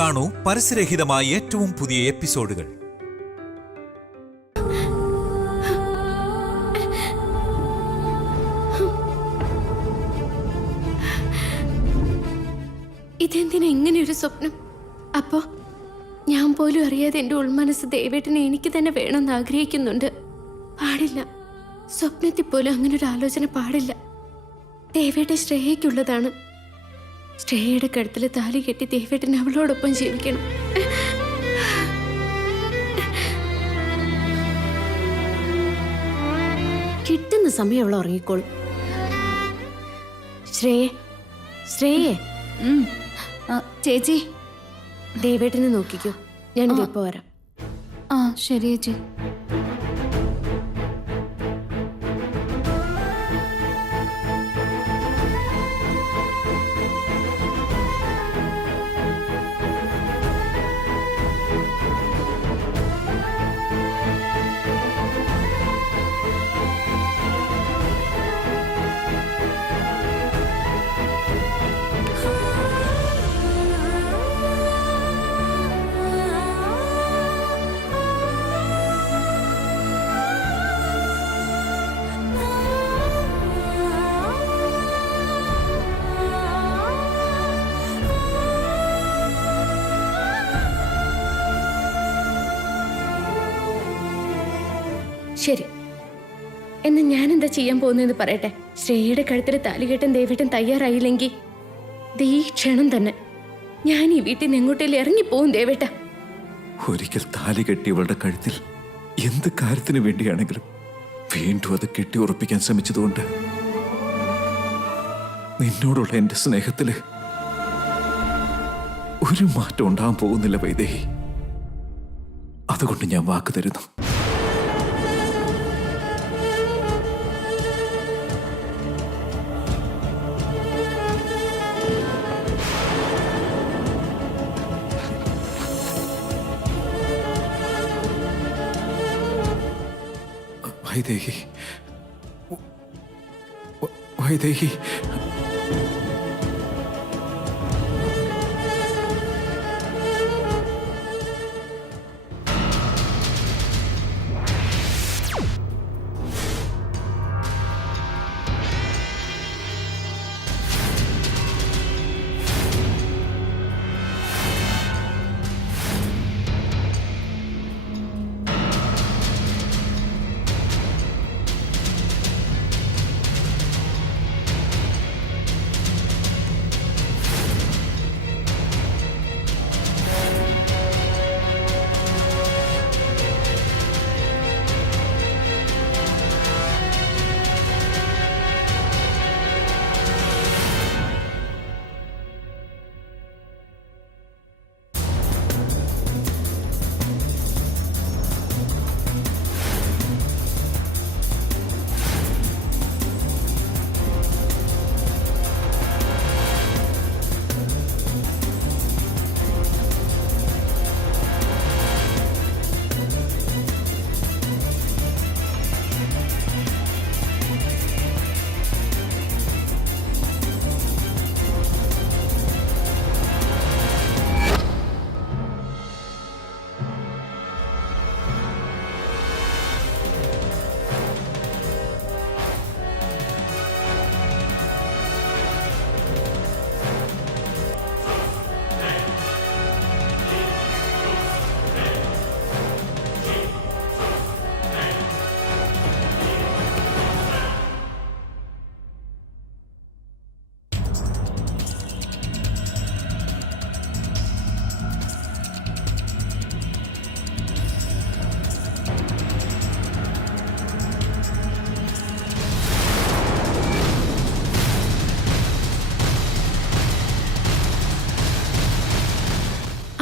കാണൂ പരസ്യരഹിതമായ ഏറ്റവും പുതിയ എപ്പിസോഡുകൾ. ഇതെന്തിനാ ഇങ്ങനെയൊരു സ്വപ്നം? അപ്പോ ഞാൻ പോലും അറിയാതെ എൻ്റെ ഉൾമനസ് ദേവേട്ടനെ എനിക്ക് തന്നെ വേണമെന്ന് ആഗ്രഹിക്കുന്നുണ്ട്. പാടില്ല, സ്വപ്നത്തിൽ പോലും അങ്ങനൊരു ആലോചന പാടില്ല. ദേവേട്ടൻ ശ്രേയയ്ക്കുള്ളതാണ്. ശ്രേയയുടെ കഴുത്തിൽ താലി കെട്ടി ദേവേട്ടൻ അവളോടൊപ്പം ജീവിക്കണം. കിട്ടുന്ന സമയം അവൾ ഉറങ്ങിക്കോളും. ശ്രേയേ ചേച്ചി, ദേവേട്ടനെ നോക്കിക്കോ, ഞാനിതിപ്പോ വരാം. ആ ശരി ചേച്ചി. ശരി, എന്നാ ഞാൻ എന്താ ചെയ്യാൻ പോകുന്നതെന്ന് പറയട്ടെ. ശ്രേയയുടെ കഴുത്തിൽ താലി കെട്ടാൻ ദേവേട്ടൻ തയ്യാറായില്ലെങ്കിൽ ഈ ക്ഷണം തന്നെ ഞാൻ ഈ വീട്ടിൽ നിന്ന് എങ്ങോട്ടേലും ഇറങ്ങിപ്പോവും ദേവേട്ട. ഒരിക്കൽ താലി കെട്ടിയവളുടെ കഴുത്തിൽ എന്ത് കാര്യത്തിന് വേണ്ടിയാണെങ്കിലും വീണ്ടും അത് കെട്ടി ഉറപ്പിക്കാൻ ശ്രമിച്ചതുകൊണ്ട് നിന്നോടുള്ള എന്റെ സ്നേഹത്തില് ഒരു മാറ്റം ഉണ്ടാകാൻ പോകുന്നില്ല വൈദേഹി. അതുകൊണ്ട് ഞാൻ വാക്ക് തരുന്നു. വൈദേഹി, വൈദേഹി,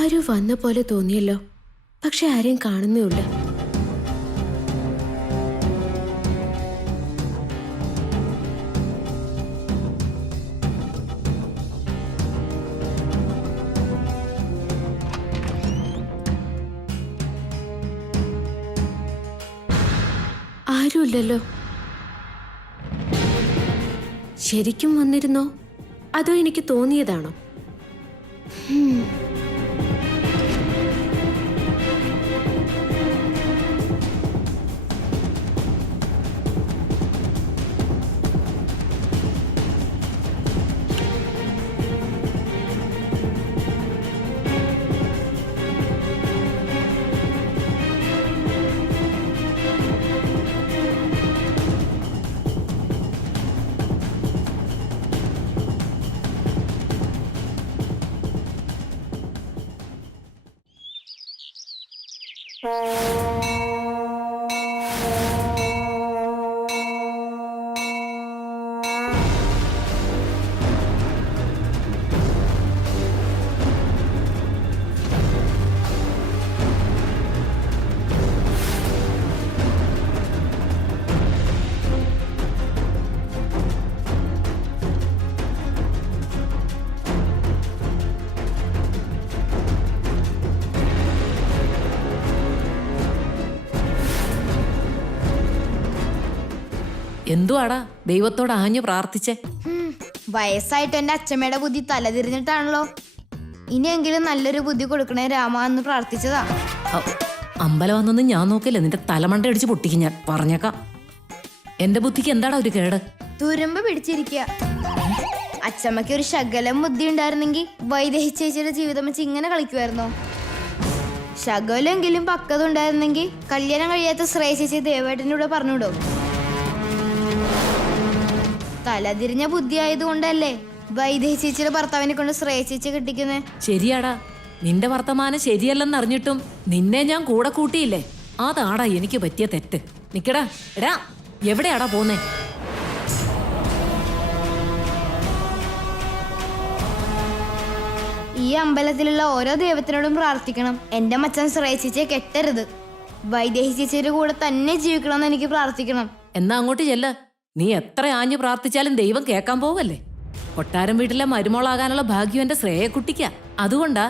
ആരോ വന്ന പോലെ തോന്നിയല്ലോ, പക്ഷെ ആരെയും കാണുന്നേയുള്ളൂ. ആരുമില്ലല്ലോ. ശരിക്കും വന്നിരുന്നോ അതോ എനിക്ക് തോന്നിയതാണോ? എന്തുവാടാ ദൈവത്തോട് ആഞ്ഞു പ്രാർത്ഥിച്ചേ? വയസ്സായിട്ട് എന്റെ അച്ഛമ്മയുടെ ബുദ്ധി തലതിരിഞ്ഞിട്ടാണല്ലോ. ഇനിയെങ്കിലും നല്ലൊരു ബുദ്ധി കൊടുക്കണേ രാമ എന്ന് പ്രാർത്ഥിച്ചതാ. അമ്പലം വന്നൊന്നും ഞാൻ നോക്കില്ല, നിന്റെ തലമണ്ട അടിച്ച് പൊട്ടിക്കും ഞാൻ, പറഞ്ഞേക്കാം. എന്റെ ബുദ്ധിക്ക് എന്താടാ ഒരു കേട്? തുരുമ്പ് പിടിച്ചിരിക്കുക. അച്ഛമ്മയ്ക്ക് ഒരു ശകലം ബുദ്ധി ഉണ്ടായിരുന്നെങ്കിൽ വൈദേഹി ചേച്ചിയുടെ ജീവിതം വെച്ച് ഇങ്ങനെ കളിക്കുമായിരുന്നോ? ശകലെങ്കിലും പക്വത ഉണ്ടായിരുന്നെങ്കിൽ കല്യാണം കഴിയാത്ത ശ്രേയ ചേച്ചി ദേവേട്ടൻ്റെ കൂടെ പറഞ്ഞുവിടോ? തലതിരിഞ്ഞ ബുദ്ധി ആയതുകൊണ്ടല്ലേ വൈദേഹി ചേച്ചിയുടെ ഭർത്താവിനെ കൊണ്ട് ശ്രേയ ചേച്ചി കെട്ടിക്കുന്നേ? ശരിയാടാ, നിന്റെ വർത്തമാനം ശരിയല്ലെന്ന് അറിഞ്ഞിട്ടും നിന്നെ ഞാൻ കൂടെ കൂട്ടിയില്ലേ, അതാടാ എനിക്ക് പറ്റിയ തെറ്റ്. നിക്കടാ, എടാ എവിടെയാടാ പോന്നേ? ഈ അമ്പലത്തിലുള്ള ഓരോ ദൈവത്തിനോടും പ്രാർത്ഥിക്കണം, എന്റെ മച്ചൻ ശ്രേയ ചേച്ചിയെ കെട്ടരുത്, വൈദേഹി ചേച്ചിയുടെ കൂടെ തന്നെ ജീവിക്കണം എന്ന് എനിക്ക് പ്രാർത്ഥിക്കണം. എന്നാ അങ്ങോട്ട് ചെല്ല. നീ എത്ര ആഞ്ഞു പ്രാർത്ഥിച്ചാലും ദൈവം കേൾക്കാൻ പോവല്ലേ? കൊട്ടാരം വീട്ടിലെ മരുമോളാകാനുള്ള ഭാഗ്യം എന്റെ ശ്രേയക്കുട്ടിക്കാ. അതുകൊണ്ടാ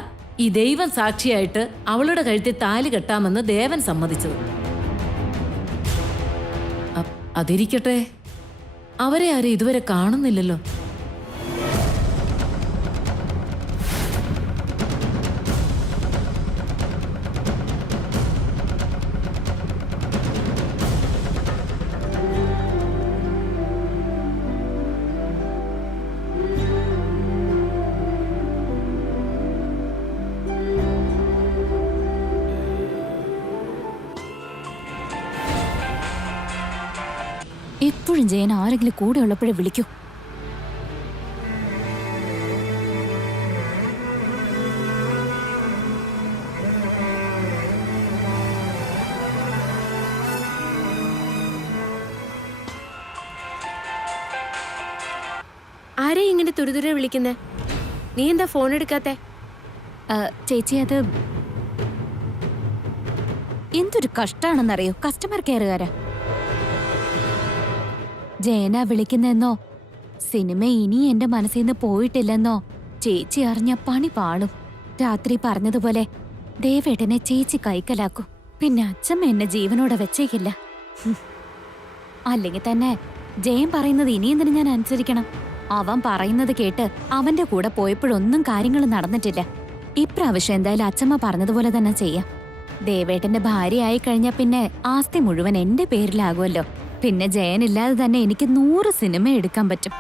ഈ ദൈവം സാക്ഷിയായിട്ട് അവളുടെ കഴുത്തിൽ താലി കെട്ടാമെന്ന് ദേവൻ സമ്മതിച്ചത്. അതിരിക്കട്ടെ, അവരെ ആരും ഇതുവരെ കാണുന്നില്ലല്ലോ. എപ്പോഴും ജയൻ ആരെങ്കിലും കൂടെ ഉള്ളപ്പോഴേ വിളിക്കൂ. ആരെ ഇങ്ങനെ തുരുതുരെ വിളിക്കുന്നേ? നീ എന്താ ഫോൺ എടുക്കാത്തെ? ചേച്ചി, അത് എന്തൊരു കഷ്ടാണെന്നറിയോ, കസ്റ്റമർ കെയറുകാരാ. ജയന വിളിക്കുന്നെന്നോ സിനിമ ഇനി എന്റെ മനസ്സിൽ നിന്ന് പോയിട്ടില്ലെന്നോ ചേച്ചി അറിഞ്ഞ പണി പാളും. രാത്രി പറഞ്ഞതുപോലെ ദേവേട്ടനെ ചേച്ചി കൈക്കലാക്കും. പിന്നെ അച്ഛമ്മ എന്നെ ജീവനോടെ വെച്ചേക്കില്ല. അല്ലെങ്കിൽ തന്നെ ജയൻ പറയുന്നത് ഇനിയെന്തിനു ഞാൻ അനുസരിക്കണം? അവൻ പറയുന്നത് കേട്ട് അവന്റെ കൂടെ പോയപ്പോഴൊന്നും കാര്യങ്ങൾ നടന്നിട്ടില്ല. ഇപ്രാവശ്യം എന്തായാലും അച്ഛമ്മ പറഞ്ഞതുപോലെ തന്നെ ചെയ്യാം. ദേവേട്ടന്റെ ഭാര്യയായി കഴിഞ്ഞാൽ പിന്നെ ആസ്തി മുഴുവൻ എന്റെ പേരിലാകുമല്ലോ. പിന്നെ ജയനില്ലാതെ തന്നെ എനിക്ക് 100 സിനിമ എടുക്കാൻ പറ്റും.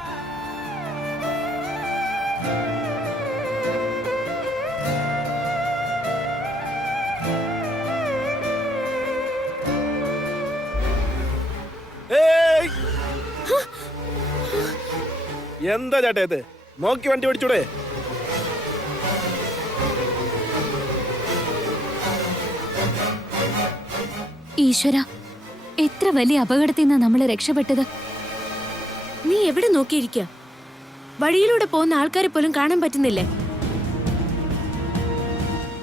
എന്താ ചേട്ടാ ഇത്? നോക്കി വണ്ടി ഓടിച്ചൂടെ? ഈശ്വര, എത്ര വലിയ അപകടത്തിൽ നിന്നാ നമ്മള് രക്ഷപ്പെട്ടത്. നീ എവിടെ നോക്കിയിരിക്കുക? വഴിയിലൂടെ പോകുന്ന ആൾക്കാരെ പോലും കാണാൻ പറ്റുന്നില്ലേ?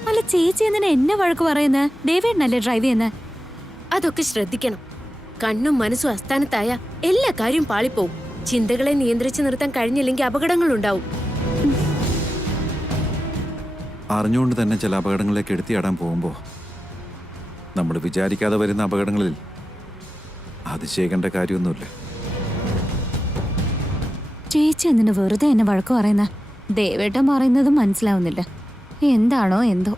അല്ല ചേച്ചി എന്തിനാ എന്നെ വഴക്ക് പറയുന്നത്? ദേവേട്ടനല്ലേ ഡ്രൈവ് ചെയ്യുന്നത്? അതൊക്കെ ശ്രദ്ധിക്കണം. കണ്ണും മനസ്സും അസ്ഥാനത്തായ എല്ലാ കാര്യവും പാളിപ്പോവും. ചിന്തകളെ നിയന്ത്രിച്ചു നിർത്താൻ കഴിഞ്ഞില്ലെങ്കിൽ അപകടങ്ങൾ ഉണ്ടാവും. അറിഞ്ഞുകൊണ്ട് തന്നെ ചില അപകടങ്ങളിലേക്ക് എടുത്തിയാടാൻ പോകുമ്പോൾ നമ്മൾ വിചാരിക്കാതെ വരുന്ന അപകടങ്ങളിൽ അതിശയിക്കേണ്ട കാര്യമൊന്നുമില്ല. ചേച്ചി എന്തിനു വെറുതെ എന്നെ വഴക്ക് പറയുന്ന? ദേവേട്ടൻ പറയുന്നതും മനസ്സിലാവുന്നില്ല. എന്താണോ എന്തോ.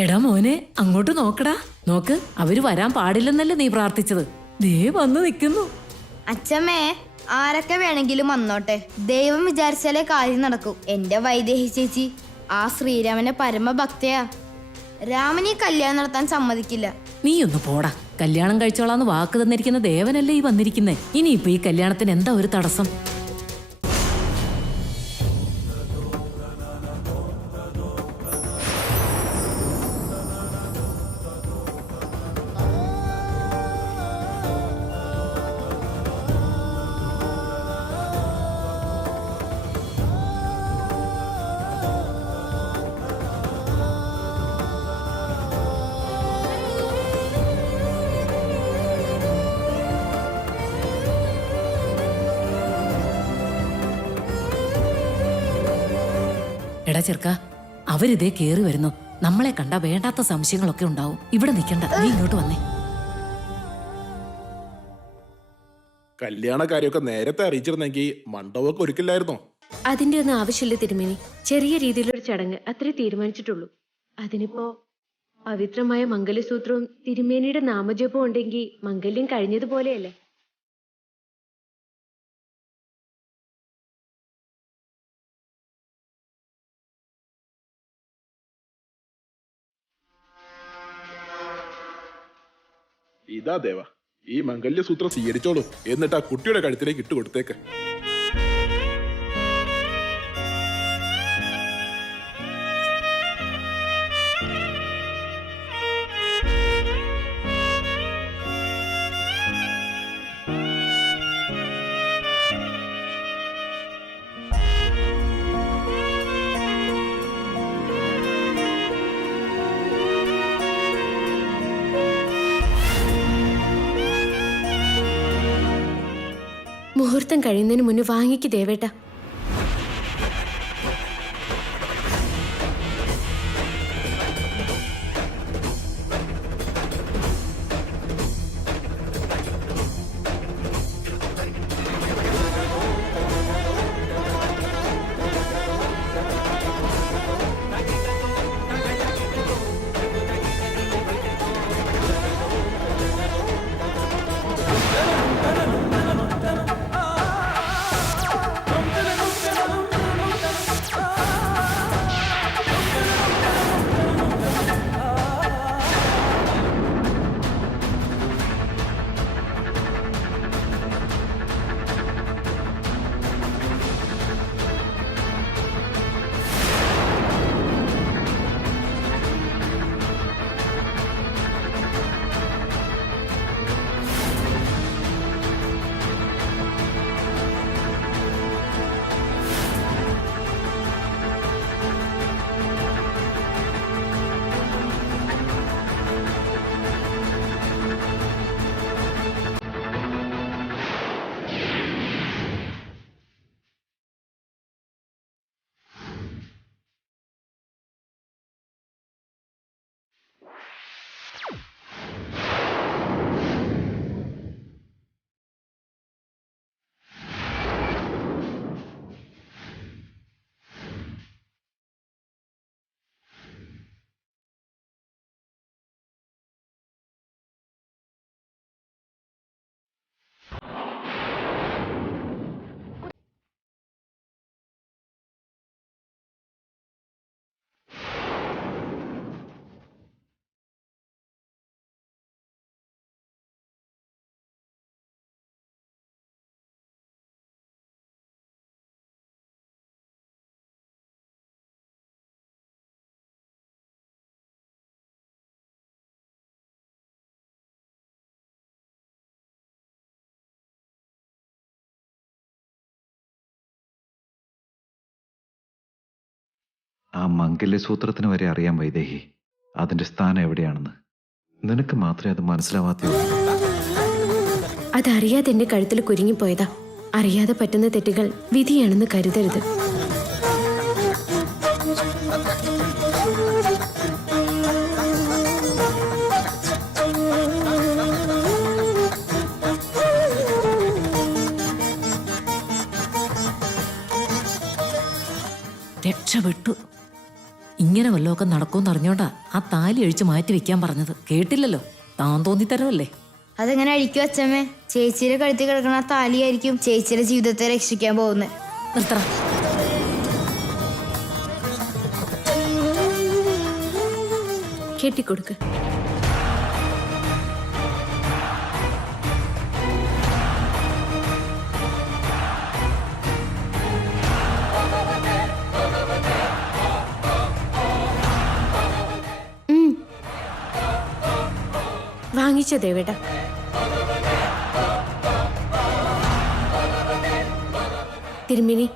എടാ മോനെ, അങ്ങോട്ട് നോക്കടാ. നോക്ക്, അവര് വരാൻ പാടില്ലെന്നല്ലേ നീ പ്രാർത്ഥിച്ചത്? ദേ വന്ന് നിൽക്കുന്നു. അച്ഛമ്മേ, ആരൊക്കെ വേണമെങ്കിലും വന്നോട്ടെ, ദൈവം വിചാരിച്ചാലേ കാര്യം നടക്കൂ. എന്റെ വൈദേഹി ചേച്ചി ആ ശ്രീരാമന്റെ പരമഭക്തയാ. രാമൻ ഈ കല്യാണം നടത്താൻ സമ്മതിക്കില്ല. നീ ഒന്ന് പോടാ. കല്യാണം കഴിച്ചോളാന്ന് വാക്ക് തന്നിരിക്കുന്ന ദേവനല്ലേ ഈ വന്നിരിക്കുന്നേ. ഇനിയിപ്പോ ഈ കല്യാണത്തിന് എന്താ ഒരു തടസ്സം? എടാ ചെറുക്ക, അവരിതേ കേറി വരുന്നു. നമ്മളെ കണ്ട വേണ്ടാത്ത സംശയങ്ങളൊക്കെ ഉണ്ടാവും. ഇവിടെ നിൽക്കണ്ട, നീ ഇങ്ങോട്ട് വന്നേ. കല്യാണക്കാരെയൊക്കെ നേരത്തെ അറിയിച്ചിരുന്നെങ്കിൽ മണ്ഡപമൊക്കെ ഒരുക്കില്ലായിരുന്നോ? അതിന്റെ ഒന്നും ആവശ്യമില്ല തിരുമേനി. ചെറിയ രീതിയിലൊരു ചടങ്ങ് അത്രേ തീരുമാനിച്ചിട്ടുള്ളൂ. അതിനിപ്പോ പവിത്രമായ മംഗലസൂത്രവും തിരുമേനിയുടെ നാമജപവും ഉണ്ടെങ്കിൽ മംഗല്യം കഴിഞ്ഞതുപോലെയല്ലേ. ഇതാ ദേവ, ഈ മംഗല്യസൂത്രം സ്വീകരിച്ചോളൂ. എന്നിട്ട് ആ കുട്ടിയുടെ കഴുത്തിലേക്ക് ഇട്ട് കൊടുത്തേക്ക്. മുഹൂർത്തം കഴിയുന്നതിന് മുന്നേ വാങ്ങിക്ക് ദേവേട്ട. ആ മംഗല്യസൂത്രത്തിന് വരെ അറിയാം വൈദേഹി അതിന്റെ സ്ഥാനം എവിടെയാണെന്ന്. നിനക്ക് മാത്രമേ അത് മനസ്സിലാവാത്തയുള്ളൂ. അതറിയാതെ എന്റെ കഴുത്തിൽ കുരുങ്ങിപ്പോയതാ. അറിയാതെ പറ്റുന്ന തെറ്റുകൾ വിധിയാണെന്ന് കരുതരുത്. രക്ഷപ്പെട്ടു. ഇങ്ങനെ വല്ലതൊക്കെ നടക്കുമെന്ന് അറിഞ്ഞോണ്ടാ ആ താലി അഴിച്ച് മാറ്റി വെക്കാൻ പറഞ്ഞത്. കേട്ടില്ലല്ലോ, താൻ തോന്നിത്തരമല്ലേ. അതെങ്ങനെ അഴിക്കും അച്ഛമ്മേ? ചേച്ചിയുടെ കഴുത്തിൽ കിടക്കുന്ന ആ താലിയായിരിക്കും ചേച്ചിയുടെ ജീവിതത്തെ രക്ഷിക്കാൻ പോകുന്നത്. നിർത്തറ. കെട്ടിക്കൊടുക്ക്. വാങ്ങിച്ച ദേവേട്ട. തിരുമേനി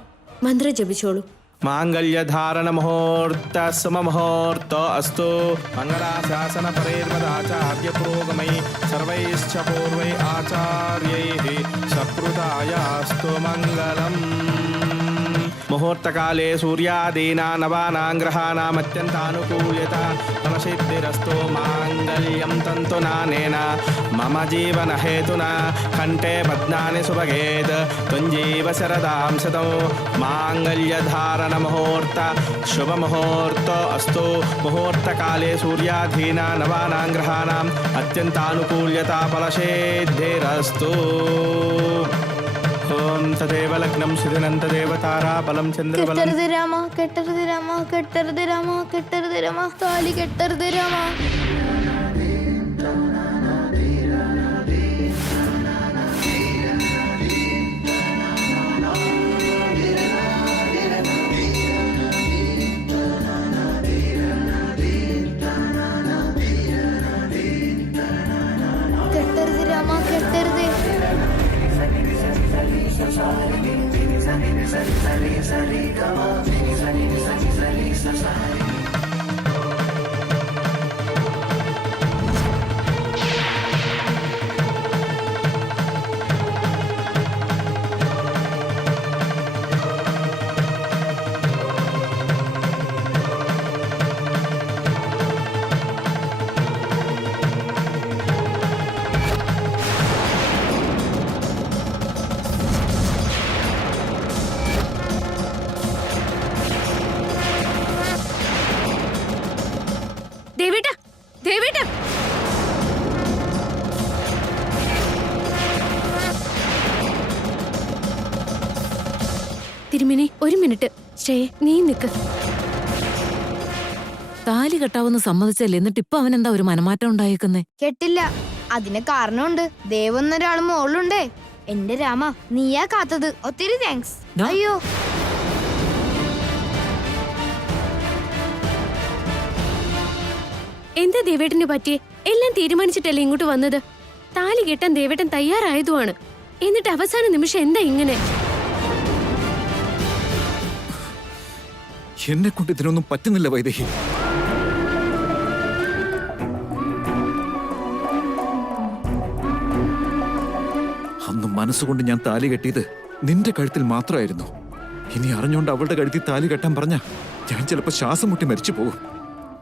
മന്ത്രം ജപിച്ചോളൂ. മാംഗല്യധാരണ മുഹൂർത്ത സമമുഹൂർത്ത അസ്തു മംഗളാശാസന പരേർമദാചാര്യ പുരോഗമൈ സർവൈശ്ച പൂർവൈ ആചാര്യൈഃ സകൃതായാസ്തു മംഗളം. മുഹൂർത്തകാലേ സൂര്യാദീനാ നവാനാം ഗ്രഹാണാം അത്യന്താനുകൂല്യത ഫലസിദ്ധിരസ്തു മാംഗല്യം തന്തുനാനേന മമ ജീവന ഹേതുന കണ്ഠേ പദ്മാനി സുഭഗേത് ത്വഞ്ജീവ ശരദാം ശതം. മാംഗല്യധാരണ മുഹൂർത്ത ശുഭമുഹൂർത്ത അസ്തു മുഹൂർത്തകാലേ സൂര്യാധീനാ നവാനാം ഗ്രഹാണാം അത്യന്താനുകൂല്യത ഫലസിദ്ധിരസ്തു. ഓം തദേവ ലഗ്നം ശുധിനം തദേവ താരാബലം ചന്ദ്രബലം. കെട്ടരുത് രാമ, കെട്ടരുത് രാമ, കെട്ടരുത് രാമ, കെട്ടരുത് രാമ, താലി കെട്ടരുത് രാമ. കെട്ടരുത് രാമ, കെട്ടരുത്. ദേവേട്ട, ദേവേട്ട. തിരുമേനി ഒരു മിനിറ്റ്. ശ്രേയ നീ നിക്ക്. താലി കെട്ടാവെന്ന് സമ്മതിച്ചല്ലേ, എന്നിട്ട് ഇപ്പൊ അവനെന്താ ഒരു മനമാറ്റം ഉണ്ടായേക്കുന്നേ? കെട്ടില്ല. അതിന് കാരണമുണ്ട്. ദേവെന്നൊരാൾ മോളുണ്ടേ. എന്റെ രാമ, നീയാ കാത്തത്. ഒത്തിരി താങ്ക്സ്. ദാ. അയ്യോ, എന്താ ദേവേട്ടന് പറ്റിയേ? എല്ലാം തീരുമാനിച്ചിട്ടല്ലേ ഇങ്ങോട്ട് വന്നത്? താലി കെട്ടാൻ ദേവേട്ടൻ തയ്യാറായതുമാണ്. എന്നിട്ട് അവസാന നിമിഷം എന്താ ഇങ്ങനെ? എന്നെ കൊണ്ട് ഇതിനൊന്നും പറ്റുന്നില്ല വൈദേഹി. അന്ന് മനസ്സുകൊണ്ട് ഞാൻ താലി കെട്ടിയത് നിന്റെ കഴുത്തിൽ മാത്രമായിരുന്നു. ഇനി അറിഞ്ഞുകൊണ്ട് അവളുടെ കഴുത്തിൽ താലി കെട്ടാൻ പറഞ്ഞ ഞാൻ ചിലപ്പോ ശ്വാസം മുട്ടി മരിച്ചു പോകും.